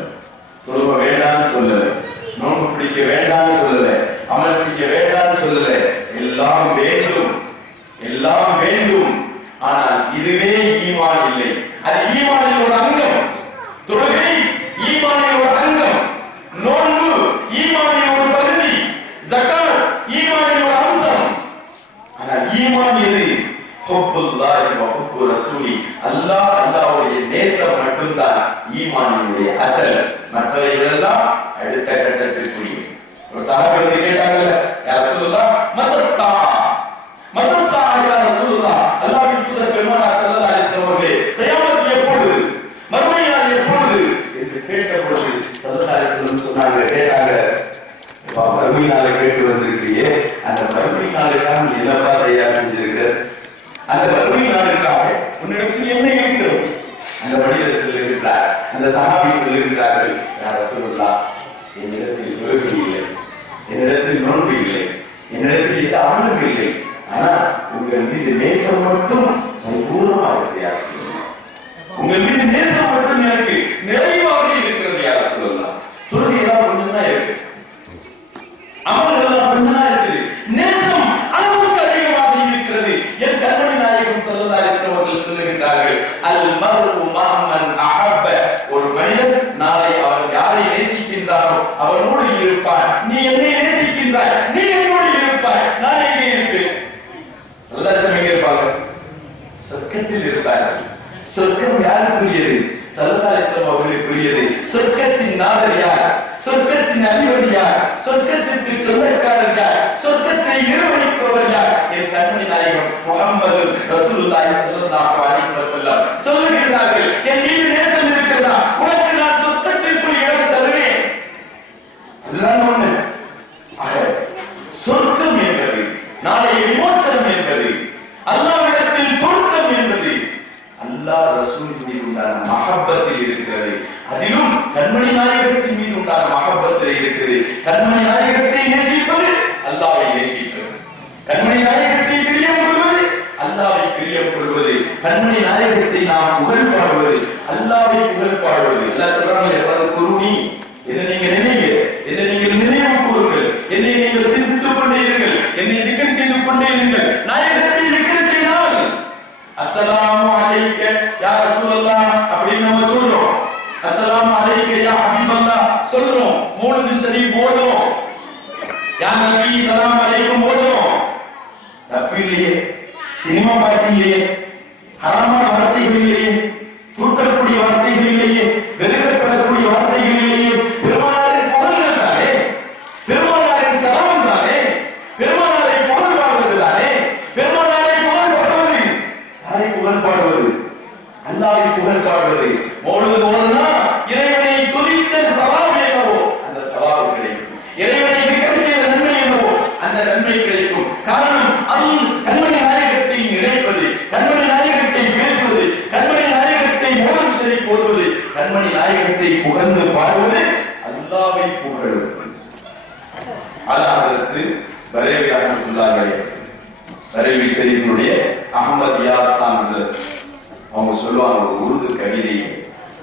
தொழுவ வேண்டாம்னு சொல்லல, நோன்பு பிடிக்க வேண்டாம்னு சொல்லல, அமல் பிடிக்க வேண்டாம்னு சொல்லல. எல்லாம் வேண்டும், எல்லாம் வேண்டும். ஆனால் இதுவே ஈமான் இல்லை. அது ஈமானின் ஒரு அங்கம். தொழுகை ஈமானின் ஒரு அங்கம், நோன்பு ஈமானின் ஒரு பகுதி, ஜகாத் ஈமானின் ஒரு அம்சம். ஆனால் ஈமான் எது? ஹுப்புல்லாஹி வ ஹுப்பு ரசூலி, அல்லாஹ் அல்லாஹ்வுடைய நேசம் மட்டும்தான் ஈமானினுடைய அசல். மற்றவைகள் எல்லாம் அடுத்த கட்டத்திற்குரிய. ஒரு சஹாபி வந்து கேட்டாங்கல்ல, யா ரசூலுல்லாஹ் மத்தஸ்ஸா, மத்தஸ்ஸா யா ரசூலுல்லாஹ், அல்லாஹ்வின் தூதர் பெருமானார் ஸல்லல்லாஹு அலைஹி வஸல்லம் அவர்களே, கியாமத் எப்பொழுது, மறுமை நாள் எப்பொழுது என்று கேட்டபொழுது ஸல்லல்லாஹு அலைஹி வஸல்லம் சொன்னாங்க, கேட்டாங்க, மறுமை நாளை கேட்டு வந்திருக்கியே, அந்த மறுமை நாளுக்காக நீ என்னவா தயார் செஞ்சிருக்க? அந்த மறுமை நாளுக்காக உன்னிடத்தில் என்ன இருக்கிறது? அந்த மனிதர் சொல்லுகிறார், அந்த சஹாபி சொல்லுகிறார்கள், யா ரசூலுல்லாஹ், என்னிடத்தில் தொழுகை இல்லை, என்னிடத்தில் நோன்பு இல்லை, என்னிடத்தில் எந்த அமலும் இல்லை, ஆனால் உங்கள் மீது நேசம் மட்டும் பரிபூர்ணமாக இருக்கிறது. உங்கள் மீது நேசம் மட்டும் எனக்கு நிறைவாக இருக்கிறது. யா ரசூலுல்லாஹ், தொழுகை எல்லாம் கொஞ்சம் தான் இருக்கு, அமல் எல்லாம் கொஞ்சம் தான் இருக்குது, நேசம் அளவுக்கு அதிகமாக இருக்கிறது. என் கண்மணி நாயகம் ஸல்லல்லாஹு அலைஹி வஸல்லம் அவர்கள் சொல்லுகிறார்கள், அல் மர்உ மஅமன் அஹப்ப, ஒரு மனிதன் நாளை அவன் யாரை நேசிக்கின்றானோ அவனோடு இருப்பான். நீ என்னை நேசிக்கின்றாய், நீ என்னோடு இருப்பாய், நான் எங்கே இருப்பேன்? ஸல்லல்லாஹு எங்கே இருப்பாங்க? சொர்க்கத்தில் இருப்பார்கள். சொர்க்கம் யாருக்குரியது? ஸல்லல்லாஹு அலைஹி வஸல்லம் அவர்களுக்குரியது. சொர்க்கத்தின் நாதர் யார்? சொர்க்கத்தின் அதிபதி யார்? சொர்க்கத்திற்கு சொந்தக்காரர் யார்? சொர்க்கத்தை நிர்வகிப்பவர் யார்? என் கண்மணி நாயகம் முஹம்மது ரசூலுல்லாஹி ஸல்லல்லாஹு அலைஹி வஸல்லம் சொல்லுகிறார்கள், என் மீது நேசம் இருக்கிறதா, உனக்கு நான் சொர்க்கத்திற்குள் இடம் தருவேன். அதுதான் ஒண்ணு. சொர்க்கம் என்பது, நாளைய விமோசனம் என்பது, அல்லாஹ்விடத்தில் பொருத்தம் என்பது அல்லாஹ் ரசூல் மீது உண்டான மஹப்பத்தில் இருக்கிறது. அதிலும் கண்மணி நாயகத்தின் மீது உண்டான மஹப்பத்தில் இருக்கிறது. கண்மணி நாயகத்தை நேசிப்பது அல்லாஹ்வை நேசிப்பது, கண்மணி நாயகத்தை பிரியம் கொள்வது அல்லாஹ்வை பிரியம் கொள்வது, கண்மணி நாயகத்தை நாம் புகழ் பாடுவது அல்லாஹ்வை புகழ் பாடுவது. அல்லாஹ் சொல்றாங்க, எவ்வளவு குருணி, என்னை நீங்க நினைங்க, என்னை நீங்கள் நினைவு கூறுங்கள், என்னை நீங்கள் சிந்தித்துக் கொண்டே இருங்கள், என்னை திக்ர் செய்து கொண்டே இருங்கள். நாயகத்தை திக்ர் செய்தால் அஸ்ஸலாமு அலைக்க யா ரசூலல்லாஹ் அப்படின்னு நம்ம சொல்றோம், அஸ்ஸலாமு அலைக்க யா ஹபீபல்லாஹ் சொல்றோம், மௌலிது ஷரீஃப் ஓதுறோம், யா நபி ஸலாம் அலைக்கும் ஓதுறோம். தப்பு இல்லையே, சினிமா பாட்டு இல்லையே, ஹராமான வார்த்தைகள் இல்லையே, தூற்றக்கூடிய வார்த்தைகள் இல்லையே, வெறுக்கப்படக்கூடிய வார்த்தைகள் இல்லையே, பெருமானாரின் புகழ்கள் தானே, பெருமானாரின் சலாம் தானே, பெருமானாரை புகழ் பாடுவது தானே, பெருமானாரை புகழ் பாடுவது, யாரை புகழ் பாடுவது? அல்லாஹ்வை புகழ் பாடுவது. மௌலிது ஓதுனா இறைவனை துதித்த சவாப் என்னவோ அந்த சவாப் கிடைக்கும், இறைவனை திக்ர் செய்த நன்மை என்னவோ அந்த நன்மை கிடைக்கும். காரணம், கண்மணி நாயகத்தை நினைப்பது, கண்மணி நாயகத்தை பேசுவது, கண்மணி நாயகத்தை மௌலிது ஷரீஃப் ஓதுவது, கண்மணி நாயகத்தை புகழ்ந்து பாடுவது அல்லாஹ்வை புகழுவது. அல்லாஹ்விற்கு பரேவி ரஹ்மத்துல்லாஹி பரேவி ஷரீஃபினுடைய அஹ்மத் யாத்தான் வந்து அவங்க சொல்லுவாங்க, ஒரு உருது கவிதை,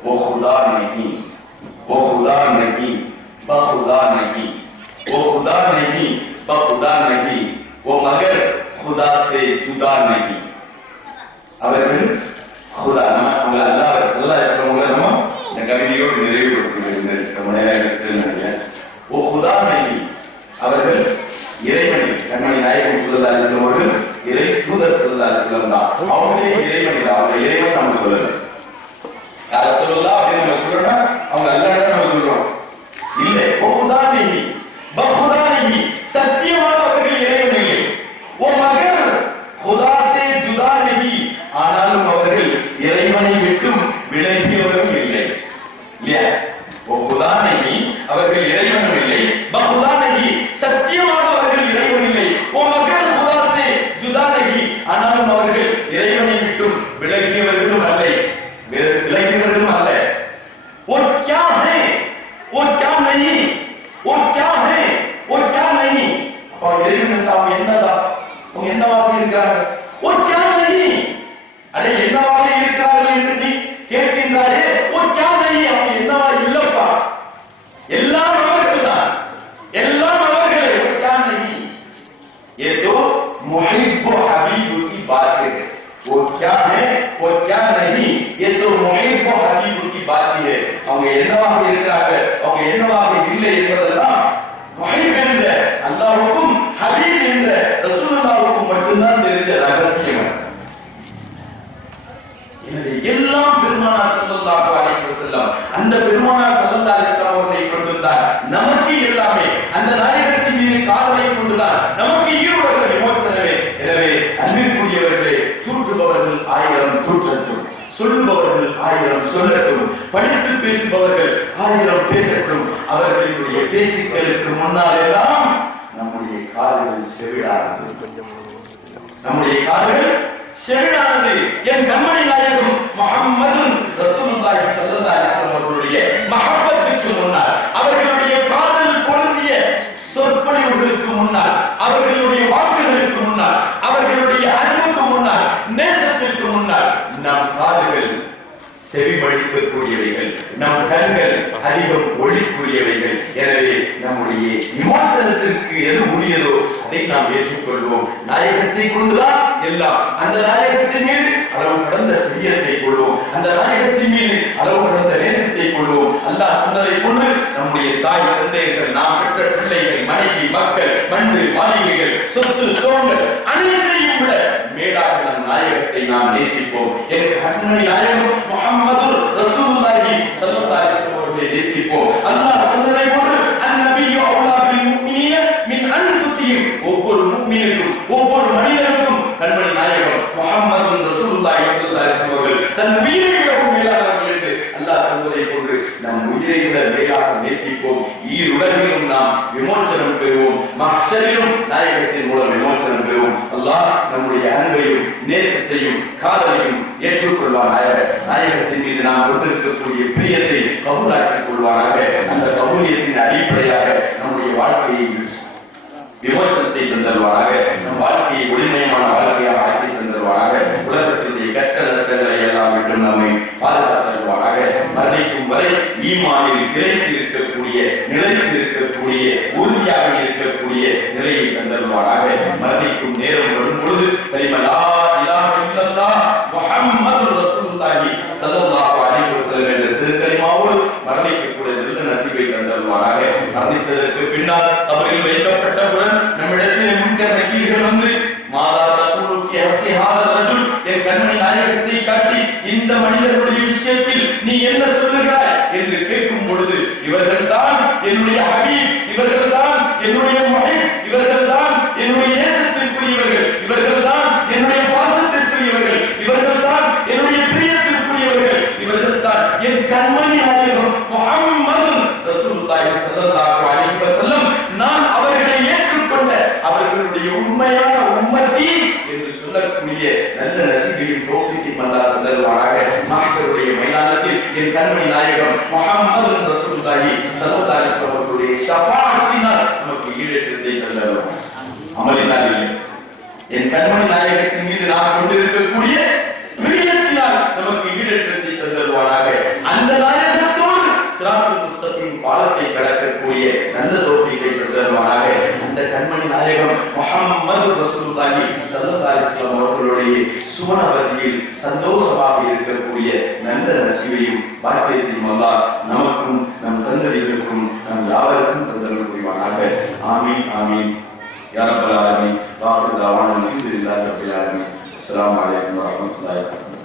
ஓ खुदा नहीं, ओ खुदा नहीं, बखुदा नहीं, ओ खुदा नहीं, बखुदा नहीं, वो मगर खुदा से जुदा नहीं அவர்கள் खुदा நம்ம அல்லாஹ் ஸல்லல்லாஹு அலைஹி வஸல்லம் நம்ம இந்த கவிதையோடு நிறைவுபடுத்துகிறோம். वो खुदा नहीं அவர்கள் இறைவன் கண்மணி நாயகம் ஸல்லல்லாஹு அலைஹி வஸல்லம் அவர்கள் இறை தூதர் ஸல்லல்லாஹு அலைஹி வஸல்லம் தான். அவங்களே இறைவன் தான். அவங்க இறைவன் நம்ம சொல்லல. யார சொல்லலாம் அப்படின்னு நம்ம சொல்றோம்னா அவங்க அல்லாஹ் நம்ம சொல்றோம். இல்ல वो खुदा नहीं बखुदा नहीं சத்தியமாக அவர்கள் இறைவன் இல்லை. वो मगर खुदा से जुदा नहीं ஆனாலும் அவர்கள் இறைவனை விட்டும் விலகியவரும் இல்லை. இல்லையா? वो खुदा नहीं அவர்கள் இறைவனும் இல்லை. बखुदा नहीं சத்தியமாக அவர்கள் இறைவன் இல்லை. वो मगर खुदा से जुदा नहीं ஆனாலும் அவர்கள் இறைவனை விட்டும் விலகியவர்களும் அல்ல. விலகியவர்களும் அல்ல. वो क्या है वो क्या नहीं वो क्या है वो क्या नहीं அப்ப இறைவன் அவங்க என்னதான் அவங்க என்னவாக இருக்கிறார்கள்? वो क्या नहीं அட என்னவாக இருக்கிறார்கள் என்று நீ கேட்கின்றாயே. वो क्या नहीं அவங்க என்னவா இல்லப்பா எல்லாம் அவர்கள் தான் எல்லாம் அவர்களே. वो क्या नहीं ये तो मुहिब हबीब की बात है. वो क्या है वो क्या नहीं ये तो मुहिब हबीब की बात है. அவங்க என்னவாக இருக்கிறார்கள் அவங்க என்னவாக இல்லை என்பதெல்லாம் முஹிப் என்ற அல்லாஹ்வுக்கும் ஹபீப் என்ற ரசூலுல்லாஹ்வுக்கும் மட்டும்தான் தெரிஞ்ச ரகசியம். எனவே எல்லாம் பெருமானார் ஸல்லல்லாஹு அலைஹி வஸல்லம் அந்த பெருமானார் ஸல்லல்லாஹு அலைஹி வஸல்லம் அவர்களை கொண்டுதான் நமக்கு எல்லாமே. அந்த நாயகத்தின் மீது காதலை கொண்டுதான் நமக்கு ஈருலக விமோசனமே. எனவே அன்பிற்குரியவர்களே, தூற்றுபவர்கள் 1000 தூற்றட்டும், சொல்லுபவர்கள் 1000 சொல்லட்டும், படித்து பேசுபவர்கள் 1000 பேசட்டும். அவர்களுடைய பேச்சுக்களுக்கு முன்னால் எல்லாம் நம்முடைய காதுகள் செவிடானது. நம்முடைய காதுகள் செவிடானது. என் கண்மணி நாயகம் முஹம்மது ரசூலுல்லாஹி ஸல்லல்லாஹு அலைஹி வஸல்லம் அவர்களுடைய மஹப்பத்துக்கு முன்னால், அவர்களுடைய காதல் பொருந்திய சொற்பொழிவுகளுக்கு முன்னால், அவர்களுடைய வாக்குகளுக்கு முன்னால், அவர்களுடைய அன்புக்கு முன்னால், நேசத்திற்கு முன்னால் நம் காதுகள் செவிமடுக்கக்கூடியவைகள், நம் கண்கள் அதிகம் ஒளிக்கூடியவைகள். எனவே நம்முடைய விமோசனத்திற்கு எது உரியதோ அதை நாம் ஏற்றுக்கொள்வோம். நாயகத்தை கொண்டுதான் எல்லாம். அந்த நாயகத்தின் மீது அளவு கடந்த பிரியத்தை கொள்வோம். அந்த நாயகத்தின் மீது அளவு கடந்த நேசத்தை கொள்வோம். அல்லாஹ் சொன்னதை கொண்டு நம்முடைய தாய் தந்தையர்கள், நாம் பெற்ற பிள்ளைகள், மனைவி, மக்கள், மண்டு, மாளிகைகள், சொத்து, சுகங்கள் அனைத்தையும் விட மேலாக நம் நாயகத்தை நாம் நேசிப்போம். எனக்கு கண்மணி நாயகம் முஹம்மது ரசூலுல்லாஹி ஸல்லல்லாஹு அலைஹி வஸல்லம் அவர்களை நேசிப்போம். அல்லாஹ் சொன்னதை போன்று அன்-நபிய்யு அவ்லா பில் முஃமினீன மின் அன்ஃபுஸிஹிம். ஒவ்வொரு முஃமினுக்கும், ஒவ்வொரு மனிதனுக்கும் கண்மணி நாயகம் முஹம்மது ரசூலுல்லாஹி ஸல்லல்லாஹு அலைஹி வஸல்லம் அவர்கள் தன் உயிரை விடவும் மேலானவர்கள் என்று அல்லாஹ் சொல்வதை போன்று நம் உயிரை விட மேலாக நேசிப்போம். ஈருலகிலும் நாம் விமோசனம் பெறுவோம். மஹ்ஷரிலும் நாயகத்தின் மூலம் விமோசனம் பெறுவோம். அல்லாஹ் நம்முடைய அன்பையும் நேசத்தையும் காதலையும் ஏற்றுக்கொள்வானாக. நாயகத்தின் மீது நாம் கொண்டிருக்கக்கூடிய பிரியத்தை கபூலாக்கிக் கொள்வானாக. அந்த கபூலியத்தின் அடிப்படையாக நம்முடைய வாழ்க்கையை விமோசனத்தை தந்தருவானாக. நம் வாழ்க்கையை ஒளிமயமான வாழ்க்கையாக ஆக்கி தந்தருவானாக. உலகத்தினுடைய கஷ்ட நஷ்டங்களை எல்லாம் விட்டு நம்மை பாதுகாத்தருவானாக. மரணிக்கும் வரை ஈமானில் நிலைத்து இருக்கக்கூடிய, நிலைத்து இருக்கக்கூடிய, உறுதியாக இருக்கக்கூடிய நிலையை தந்தருவானாக. மரணிக்கும் நேரம் வரும் பொழுது கலிமா இலாஹ இல்லல்லாஹ் முஹம்மது ரசூலுல்லாஹி ஸல்லல்லாஹு அலைஹி வஸல்லம் என்ற திருக்கலிமாவோடு மரணிக்கக்கூடிய நல்ல நசீபை தந்தருவானாக. மரணித்ததற்கு பின்னால் கபரில் வைக்கப்பட்டவுடன் நம்மிடத்தில் முன்கர் நக்கீர்கள் வந்து மாதா தகுலு ஃபீ ஹக்கி ஹாதர் ரஜுல், என் கண்மணி நாயகத்தை காட்டி இந்த மனிதர்களுடைய விஷயத்தில் நீ என்ன சொல்லுகிறாய் என்று கேட்கும் பொழுது, இவர்கள் தான் என்னுடைய ஹபீப், இவர்கள் தான் என்னுடைய முஹிப், இவர்கள் தான் என்னுடைய நேசத்திற்குரியவர்கள், இவர்கள் தான் என்னுடைய பாசத்திற்குரியவர்கள், இவர்கள் தான் என்னுடைய பிரியத்திற்குரியவர்கள், இவர்கள் தான் என் கண்மணி நாயகம் முஹம்மது ரசூலுல்லாஹி ஸல்லல்லாஹு அலைஹி வஸல்லம், நான் அவர்களை ஏற்றுக்கொண்ட அவர்களுடைய உண்மையான உம்மத்தி என்று சொல்லக்கூடிய நல்ல நசீபையும் தௌஃபீக்கையும் அல்லாஹ் தந்தருவானாக. மஹ்ஷருடைய மைதானத்தில் என் கண்மணி நாயகம் முஹம்மது ரசூலுல்லாஹி ஸல்லல்லாஹு அலைஹி வஸல்லம் அவர்களுடைய ஷஃபாஅத்தினால் நமக்கு ஈடேற்றத்தை தந்தருவானாக. அமலினால் இல்லை, என் கண்மணி நாயகத்தின் மீது நாம் கொண்டிருக்கக்கூடிய பிரியத்தினால் நமக்கு ஈடேற்றத்தை தந்தருவானாக. அந்த நாயகத்தோடு சிராத்துல் முஸ்தகீம் பாலத்தை கடக்கக்கூடிய நல்ல தௌஃபீக்கை தந்தருவானாக. அந்த கண்மணி நாயகம் முஹம்மது ரசூலுல்லாஹி ஸல்லல்லாஹு அலைஹி வஸல்லம் அவர்களுடைய சுவனவதியில் சந்தோஷமாக இருக்கக்கூடிய நல்ல நசீபையும் பாக்கியத்தையும் அல்லாஹ் நமக்கும் நம் சந்ததிகளுக்கும் நம் யாவருக்கும் தந்தருள் புரிவானாக. ஆமீன் ஆமீன் யா ரப்பல் ஆலமீன். வாஹிரு தஅவானா அல்ஹம்துலில்லாஹி ரப்பில் ஆலமீன். அஸ்ஸலாமு அலைக்கும் வரஹ்மத்துல்லாஹி வபரகாத்துஹு.